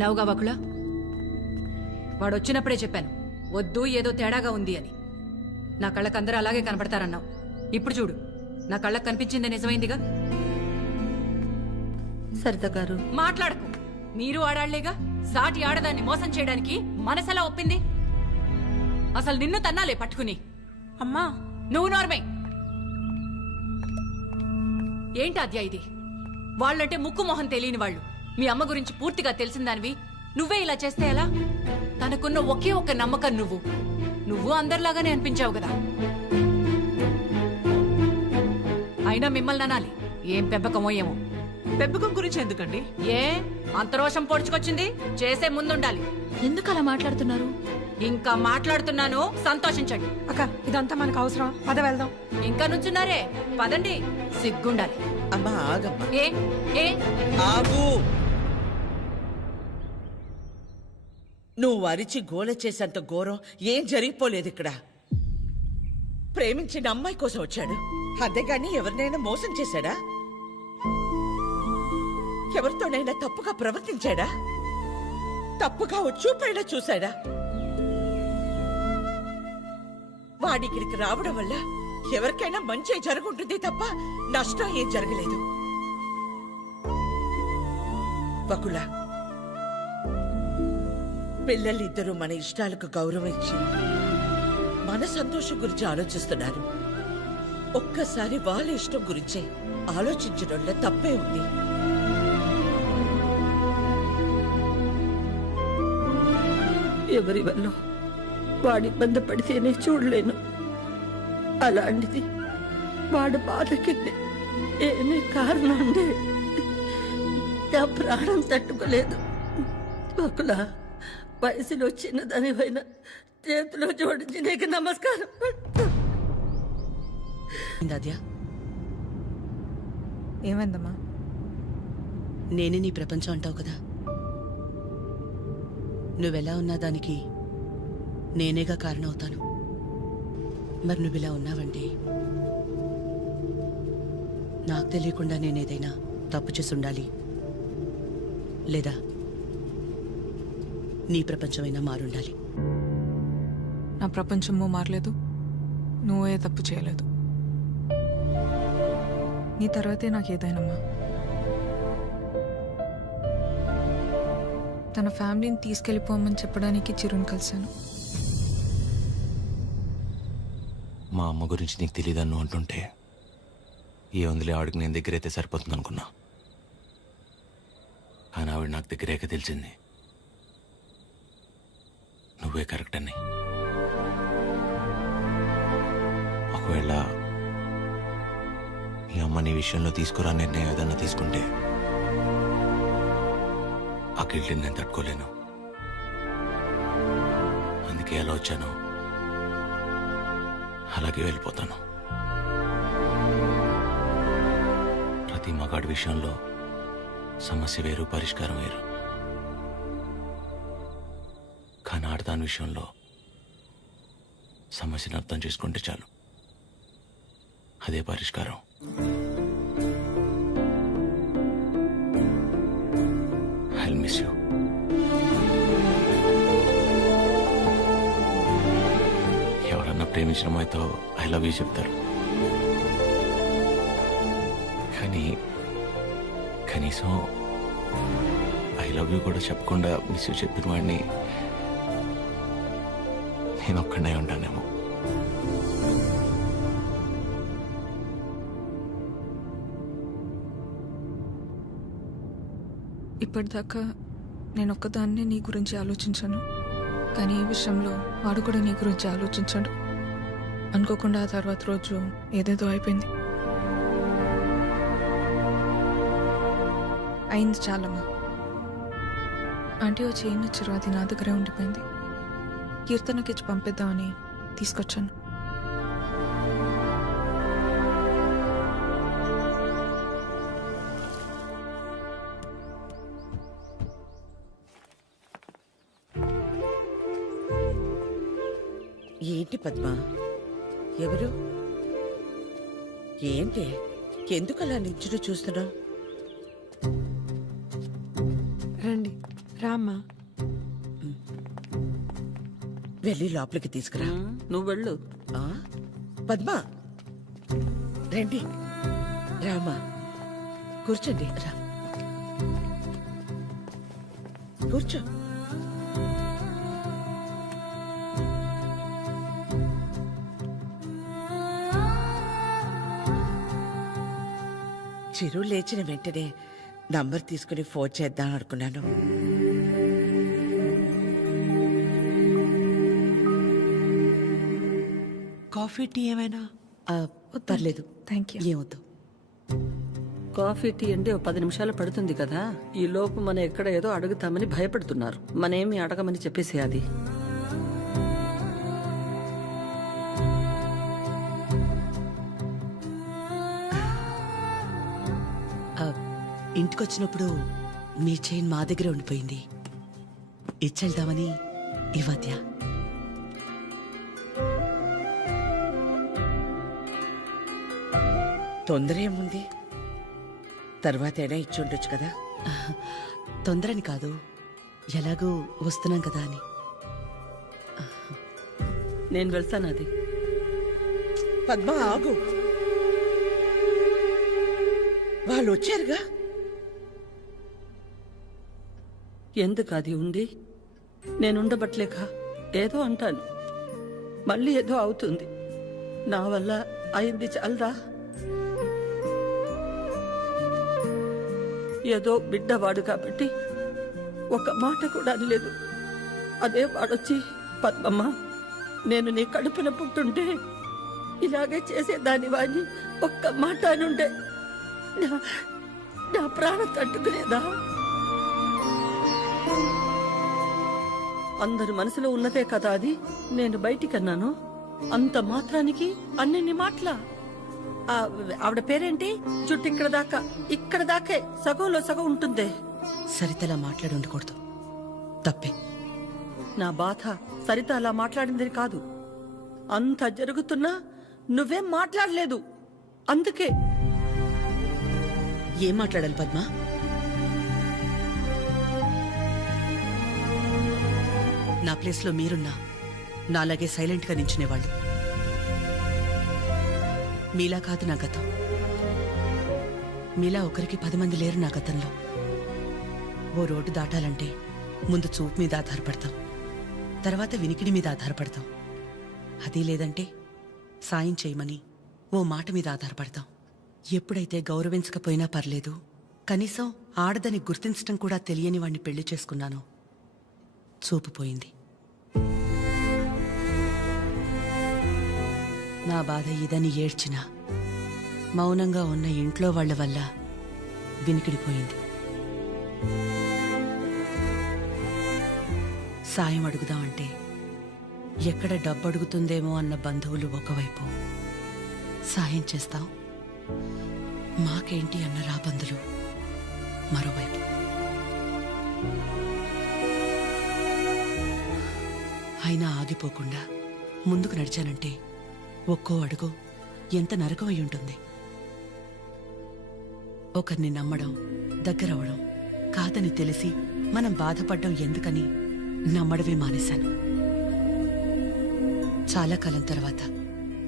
నవ్వుగా వకుల వాడొచ్చినప్పుడే చెప్పాను వద్దు ఏదో తేడాగా ఉంది అని. నా కళ్ళకందరూ అలాగే కనపడతారన్నావు. ఇప్పుడు చూడు నా కళ్ళకు కనిపించింది నిజమైందిగా. సరిత గారు మాట్లాడకు. మీరు ఆడాళ్లేగా. సాటి ఆడదాన్ని మోసం చేయడానికి మనసెలా ఒప్పింది? అసలు నిన్ను తన్నాలే పట్టుకుని. అమ్మా నువ్వు నోర్మే. ఏంటి అద్యా ఇది? వాళ్ళంటే ముక్కు మొహం తెలియని వాళ్ళు. మీ అమ్మ గురించి పూర్తిగా తెలిసిందానివి నువ్వే ఇలా చేస్తే ఎలా? తనకున్న ఒకే ఒక్క నమ్మకం నువ్వు అందరిలాగానే అనిపించావు కదా. అయినా మిమ్మల్ని అనాలి. ఏం పెంపకమో ఏమో. పెంపకం గురించి ఎందుకండి? ఏ అంత రోషం పొడుచుకొచ్చింది? చేసే ముందుండాలి. ఎందుకు అలా మాట్లాడుతున్నారు? ఇంకా మాట్లాడుతున్నాను, సంతోషించండి. అక్క ఇదంతా మనకు అవసరం, పద వెళ్దాం. ఇంకా నుంచున్నారే, పదండి. సిగ్గుండాలి. అమ్మా ఆగమ్మా. ఏ ఏ ఆగు. నువ్వు అరిచి గోల చేసేంత ఘోరం ఏం జరిగిపోలేదు ఇక్కడ. ప్రేమించిన అమ్మాయి కోసం వచ్చాడు, అంతేగాని ఎవరినైనా మోసం చేశాడా? ఎవరితోనైనా తప్పుగా ప్రవర్తించాడా? తప్పుగా చూపైనా చూశాడా? వాడికిడికి రావడం వల్ల ఎవరికైనా మంచి జరుగుంటుంది తప్ప నష్టం ఏం జరగలేదు. వకుల, పిల్లలిద్దరూ మన ఇష్టాలకు గౌరవం ఇచ్చి మన సంతోషం గురించి ఆలోచిస్తున్నారు. ఒక్కసారి వాళ్ళ ఇష్టం గురించే ఆలోచించడంలో తప్పే ఉంది. ఎవరి వల్ల వాడి ఇబ్బంది పడితేనే చూడలేను. అలాంటిది వాడు బాధకి ఏమీ కారణం ఉండే నా ప్రాణం తట్టుకోలేదు. ఒకలా వయసులో చిన్నదానివైనా చేతిలో జోడించి నీకు నమస్కారం. ఏమైందమ్మా? నేనే నీ ప్రపంచం అంటావు కదా. నువ్వెలా ఉన్నా దానికి నేనేగా కారణమవుతాను. మరి నువ్విలా ఉన్నావంటే నాకు తెలియకుండా నేనేదైనా తప్పు చేసి ఉండాలి, లేదా నీ ప్రపంచమైనా మారుండాలి. నా ప్రపంచము మారలేదు, నువ్వే తప్పు చేయలేదు. నీ తర్వాతే నాకు ఏదైనమ్మా. తన ఫ్యామిలీని తీసుకెళ్ళిపోమని చెప్పడానికి చిరుని కలిశాను. మా అమ్మ గురించి నీకు తెలియదన్ను అంటుంటే ఏ వందలే ఆవిడకి నేను దగ్గరైతే సరిపోతుంది అనుకున్నా. కానీ ఆవిడ నాకు దగ్గరేక తెలిసింది నువ్వే కరెక్ట్ అని. ఒకవేళ ఈ అమ్మ నీ విషయంలో తీసుకురా నిర్ణయం ఏదన్నా తీసుకుంటే ఆ గిల్ట్ని నేను తట్టుకోలేను. అందుకే ఎలా వచ్చాను అలాగే వెళ్ళిపోతాను. ప్రతి మగాడి విషయంలో సమస్య వేరు, పరిష్కారం వేరు. కానీ ఆడదాని విషయంలో సమస్యను అర్థం చేసుకుంటే చాలు, అదే పరిష్కారం. I miss you. ఎవరన్నా ప్రేమించిన అమ్మాయితో ఐ లవ్ యూ చెప్తారు, కానీ కనీసం ఐ లవ్ యూ కూడా చెప్పకుండా మిస్ యూ చెప్పిన వాడిని నేను ఒక్కడే ఉంటానేమో. ఇప్పటిదాకా నేను ఒక్కదాన్నే నీ గురించి ఆలోచించాను, కానీ ఈ విషయంలో వాడు కూడా నీ గురించి ఆలోచించాడు. అనుకోకుండా ఆ తర్వాత రోజు ఏదేదో అయిపోయింది. అయింది చాలమ్మా. ఆంటీ వచ్చి ఏం ఇచ్చారు, అది నా దగ్గరే ఉండిపోయింది. కీర్తనకి ఇచ్చి పంపిద్దామని తీసుకొచ్చాను. ఏంటి పద్మా? ఎవరు? ఏంటి? ఎందుకు అలా నిల్చుని చూస్తున్నావు? రండి రామ్మా. వెళ్ళి లోపలికి తీసుకురా. నువ్వు వెళ్ళు. ఆ? పద్మ రండి, రామా కూర్చోండి. రా కూర్చో. చిరు లేచిన వెంటనే నంబర్ తీసుకుని ఫోన్ చేద్దాం అనుకున్నాను. కాఫీ టీ ఏమైనా? పర్లేదు, థ్యాంక్ యూ. ఏమొద్దు. కాఫీ టీ అంటే 10 నిమిషాలు పడుతుంది కదా. ఈ లోపు మనం ఎక్కడ ఏదో అడుగుతామని భయపడుతున్నారు. మనేమి అడగమని చెప్పేసి అది. ఇంటికొచ్చినప్పుడు మీ చైన్ మా దగ్గరే ఉండిపోయింది. ఇచ్చెళ్దామని ఈ మధ్య. తొందర ఏముంది, తర్వాతైనా ఇచ్చి ఉండొచ్చు కదా. తొందరని కాదు, ఎలాగూ వస్తున్నాం కదా అని. నేను వెళ్తాను అది. పద్మ ఆగు, వాళ్ళు వచ్చారుగా. ఎందుకు అది ఉంది? నేనుండబట్లేక ఏదో అంటాను, మళ్ళీ ఏదో అవుతుంది. నా వల్ల అయింది చాలదా? ఏదో బిడ్డవాడు కాబట్టి ఒక మాట కూడా అనలేదు. అదే వాడొచ్చి, పద్మమ్మ నేను నీ కడుపున పుట్టుంటే ఇలాగే చేసేదాని వాడిని ఒక్క మాట అనుండే నా ప్రాణం తట్టుకునేదా? అందరి మనసులో ఉన్నదే కదా అది. నేను బయటికన్నాను, అంత మాత్రానికి అన్ని మాటలా? ఆవిడ పేరేంటి? చుట్టూ ఇక్కడ దాకే సగంలో సగం ఉంటుందే. సరితలా మాట్లాడి ఉండకూడదు, తప్పే. నా బాధ సరిత అలా మాట్లాడిందని కాదు. అంత జరుగుతున్నా నువ్వేం మాట్లాడలేదు, అందుకే. ఏం మాట్లాడాలి పద్మ? నా ప్లేస్లో మీరున్నా నాలాగే సైలెంట్గా నించునేవాళ్ళు. మీలా కాదు నా గతం. మీలా ఒకరికి 10 మంది లేరు నా గతంలో. ఓ రోడ్డు దాటాలంటే ముందు చూపు మీద ఆధారపడతాం, తర్వాత వినికిడి మీద ఆధారపడతాం. అది లేదంటే సాయం చేయమని ఓ మాట మీద ఆధారపడతాం. ఎప్పుడైతే గౌరవించకపోయినా పర్లేదు, కనీసం ఆడదని గుర్తించడం కూడా తెలియని వాణ్ణి పెళ్లి చేసుకున్నానో చూపు పోయింది. నా బాధ ఇదని ఏడ్చినా మౌనంగా ఉన్న ఇంట్లో వాళ్ల వల్ల వినికిడిపోయింది. సాయం అడుగుదామంటే ఎక్కడ డబ్బు అడుగుతుందేమో అన్న బంధువులు ఒకవైపు, సాయం చేస్తాం మాకేంటి అన్న రాబందులు మరోవైపు. అయినా ఆగిపోకుండా ముందుకు నడిచానంటే ఒక్కో అడుగు ఎంత నరకమై ఉంటుంది. ఒకరిని నమ్మడం, దగ్గరవడం కాదని తెలిసి మనం బాధపడ్డం ఎందుకని నమ్మడమే మానేశాను. చాలా కాలం తర్వాత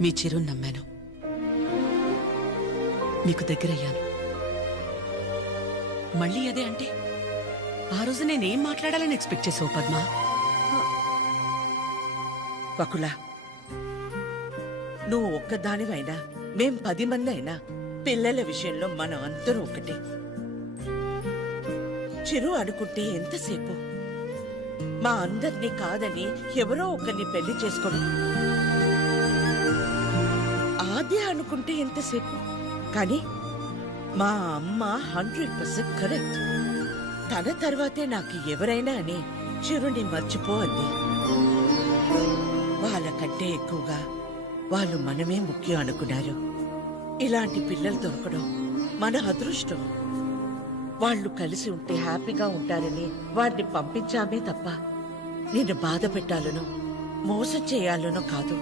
మీ చిరుని నమ్మాను, మీకు దగ్గరయ్యాను. మళ్ళీ అదే అంటే ఆ రోజు నేనేం మాట్లాడాలని ఎక్స్పెక్ట్ చేసావు పద్మ? వకులా, నువ్వు ఒక్కదానివైనా మేం 10 మంది అయినా పిల్లల విషయంలో మనం అందరూ ఒకటే. చిరు అనుకుంటే ఎంతసేపు? మా అందరినీ కాదని ఎవరో ఒకరిని పెళ్లి చేసుకోవడం. ఆద్య అనుకుంటే ఎంతసేపు? కానీ మా అమ్మ 100% కరెక్ట్. తన తర్వాతే నాకు ఎవరైనా అని చిరుని మర్చిపో అంది. వాళ్ళకంటే ఎక్కువగా వాళ్ళు మనమే ముఖ్యం అనుకున్నారు. ఇలాంటి పిల్లలు దొరకడం మన అదృష్టం. వాళ్ళు కలిసి ఉంటే హ్యాపీగా ఉంటారని వాడిని పంపించామే తప్ప నిన్ను బాధ పెట్టాలనో మోసం చేయాలనో కాదు.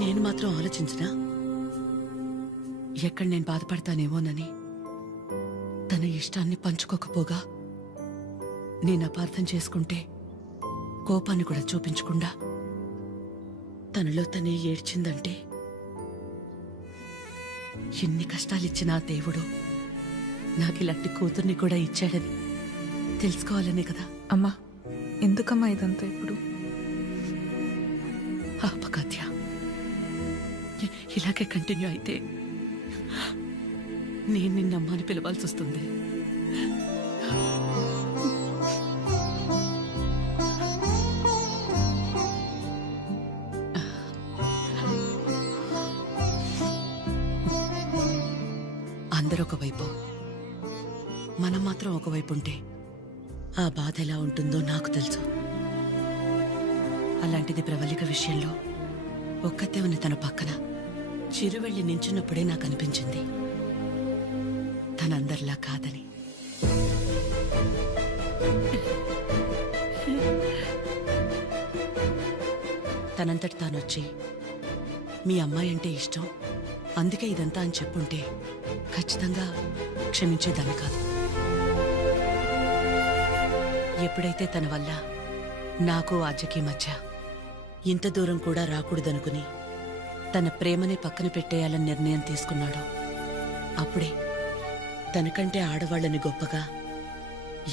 నేను మాత్రం ఆలోచించనా ఎక్కడ నేను బాధపడతానేమోనని? తన ఇష్టాన్ని పంచుకోకపోగా నేను అపార్థం చేసుకుంటే కోపాన్ని కూడా చూపించకుండా తనలో తనే ఏడ్చిందంటే ఎన్ని కష్టాలిచ్చిన ఆ దేవుడు నాకు ఇలాంటి కూతుర్ని కూడా ఇచ్చాడని తెలుసుకోవాలనే కదా. అమ్మా ఎందుకమ్మా ఇదంతా ఇప్పుడు? ఆపకాత్య, ఇలాగే కంటిన్యూ అయితే నేను నిన్నమ్మ అని పిలవాల్సి వస్తుంది. అందరూ ఒకవైపు, మనం మాత్రం ఒకవైపు ఉంటే ఆ బాధ ఎలా ఉంటుందో నాకు తెలుసు. అలాంటిది ప్రవళిక విషయంలో ఒక్కతే ఉన్న తన పక్కన చిరు వెళ్ళి నించున్నప్పుడే నాకు అనిపించింది తనందరిలా కాదని. తనంతటి తానొచ్చి మీ అమ్మాయి అంటే ఇష్టం అందుకే ఇదంతా అని చెప్పుంటే ఖచ్చితంగా క్షమించేదాన్ని కాదు. ఎప్పుడైతే తన వల్ల నాకు ఆజ్యకి మధ్య ఇంత దూరం కూడా రాకూడదనుకుని తన ప్రేమని పక్కన పెట్టేయాలని నిర్ణయం తీసుకున్నాడో అప్పుడే తనకంటే ఆడవాళ్ళని గొప్పగా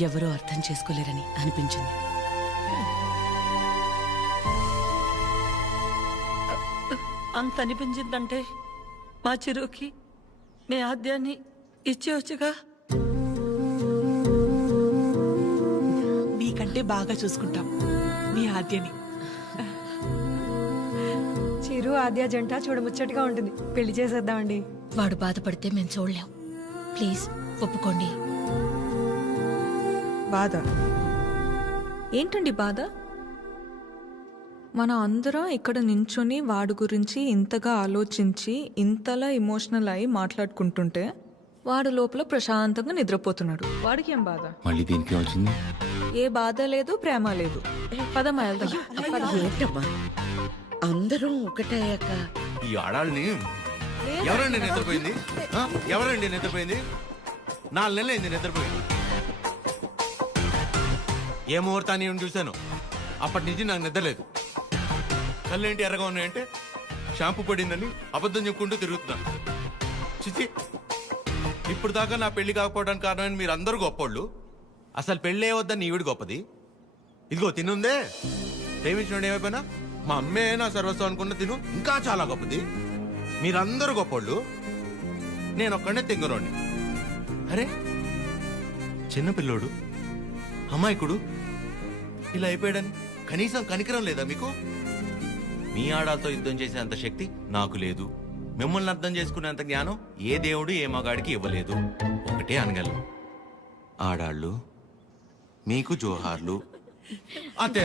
ఎవరూ అర్థం చేసుకోలేరని అనిపించింది. అంత అనిపించిందంటే మా చిరుకి మీ ఆద్యాన్ని ఇచ్చేవచ్చుగా. మీకంటే బాగా చూసుకుంటాం మీ ఆద్యని. చిరు ఆద్య జంట చూడముచ్చటగా ఉంటుంది. పెళ్లి చేసేద్దామండి. వాడు బాధపడితే మేము చూడలేం. ప్లీజ్ ఒప్పుకోండి. బాధ ఏంటండి బాధ? మన అందరం ఇక్కడ నించొని వాడి గురించి ఇంతగా ఆలోచించి ఇంతలా ఎమోషనల్ అయి మాట్లాడుకుంటుంటే వాడు లోపల ప్రశాంతంగా నిద్రపోతున్నాడు. వాడికి ఏం బాధ? మళ్ళీ దీనికి వచ్చింది. ఏ బాధ లేదు, ప్రేమ లేదు. పదమ్మా వెళ్దాం. ఏంటమ్మా అందరం ఒకటయ్యాక ఈ ఆడాళ్ళని ఎవరండి నిద్రపోయింది? ఆ? ఎవరండి నిద్రపోయింది? 4 నెలలైంది నిద్రపోయింది. ఏ ముహూర్తాన్ని చూశాను అప్పటి నుంచి నాకు నిద్రలేదు. కళ్ళేంటి ఎర్రగా ఉన్నాయంటే షాంపూ పడిందని అబద్ధం చెప్పుకుంటూ తిరుగుతున్నాను. చిచి, ఇప్పుడు దాకా నా పెళ్లి కాకపోవడానికి కారణమైన మీరు అందరూ గొప్పోళ్ళు. అసలు పెళ్ళే వద్దని ఈవిడ గొప్పది. ఇదిగో తినుందే, ప్రేమించినోడు ఏమైపోయినా మా అమ్మే నా సర్వస్వం అనుకున్న తిను ఇంకా చాలా గొప్పది. మీరందరూ గొప్పోళ్ళు, నేను ఒక్కడే తెంగరోడిని. అరే చిన్నపిల్లోడు అమాయకుడు ఇలా అయిపోయాడని కనీసం కనికరం లేదా మీకు? మీ ఆడాలతో యుద్ధం చేసేంత శక్తి నాకు లేదు. మిమ్మల్ని అర్థం చేసుకునేంత జ్ఞానం ఏ దేవుడు ఏ మగాడికి ఇవ్వలేదు. ఒకటే అనగలను, ఆడాళ్ళు మీకు జోహార్లు. అతే